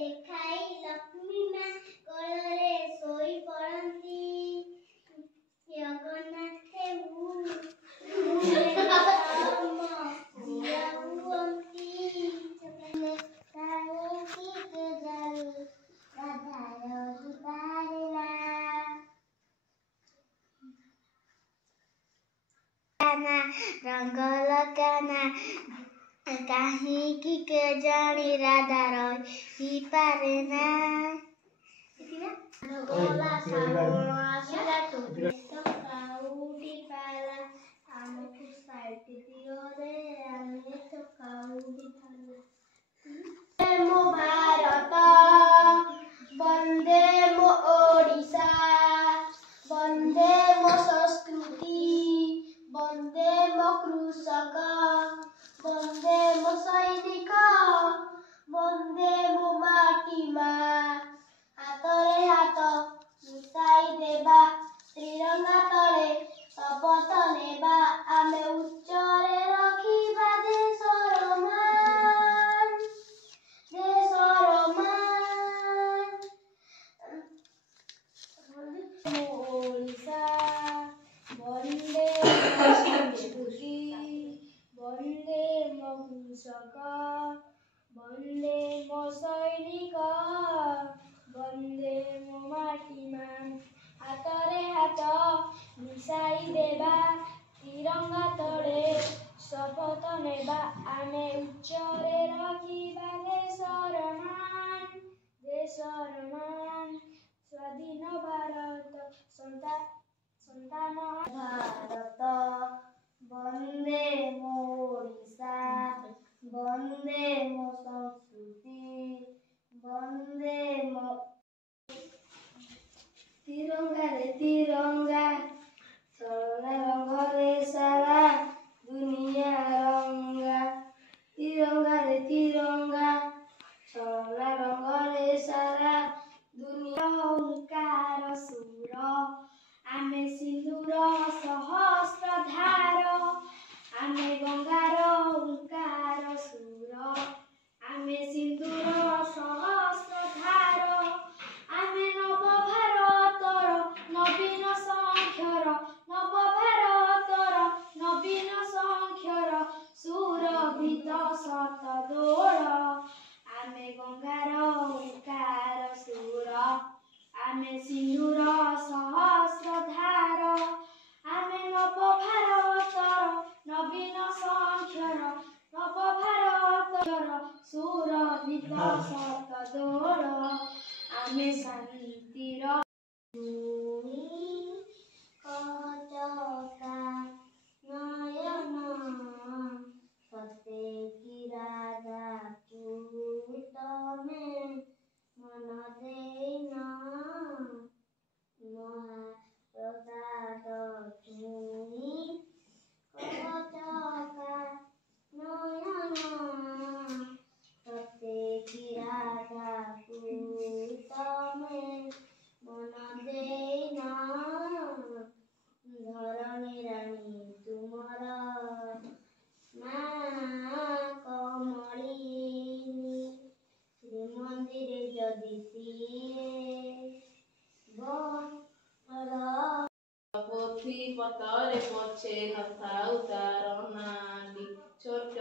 देखाई लक्ष्मी माँ कोଳରେ ଶୋଇ ପଡ଼ନ୍ତି ଜଗନ୍ନାଥ रंग लगाना कहीं केजाणी राधा रही पारे ना गला सावन आसिला काउडी पाला आमको साइड दियो रे आमे तो काउडी पाला मो भारत वंदे मो ओडिशा वंदे मो संस्कृति वंदे मो कृषक वंदे मो सैनिक वंदे मो माटी माँ हाथरे हाथ मिसाई देबा त्रिरंगा तले शपथ नेबा आमे उच्चरे रखिबा देशर मान मो ओडिशा वंदे मो संस्कृति वंदे मो कृषक वंदे मो सैनिक वंदे मो माटी माँ हाथरे हाथ मिसाई देबा तिरंगा तले शपथ नेबा आमे उच्चरे रखिबा देशर मान स्वाधीन भारत संतान भारत वंदे मो ओडिशा वंदे मो संस्कृति वंदे मो तिरंगा रे तिरंगा सोना रंग रे सारा दुनिया रंगा तिरंगा रे तिरंगा सोना रंग रे सारा दुनिया ओंकार सुर आमे सिंदूर सहस्र धार आमे गंगार ओंकार सुर आमे सिंदूर सहस्र धार आमे नव भारतर नवीन संख्यर नव भारतर नवीन संख्यर सुरभित शत दोल आमे गंगार ओंकार सुर आमे सिंदूर सहस्र धार आमे नव भारतर नवीन संख्यर नव भारतर सुरभित शत दोल आमे शांतिर कचका नयन सते की राधा तमे मन देना महाप्रसाद छुई कचका नयन सते की राधा तमे मन देना धरणी रानी तुमर माँ कमलिनी श्रीमंदिर जदि पोथी पतरे पछे नथाउ तार नांदी छोट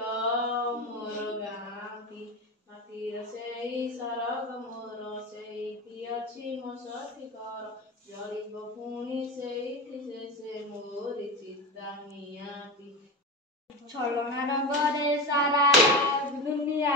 मोर गाँती माटीर सेई सरग मोर सेईठी अछि मो सखीकर जलिब पुणी सेईठी से मोरी चिता नियाती छलना रंगरे सारा दुनिया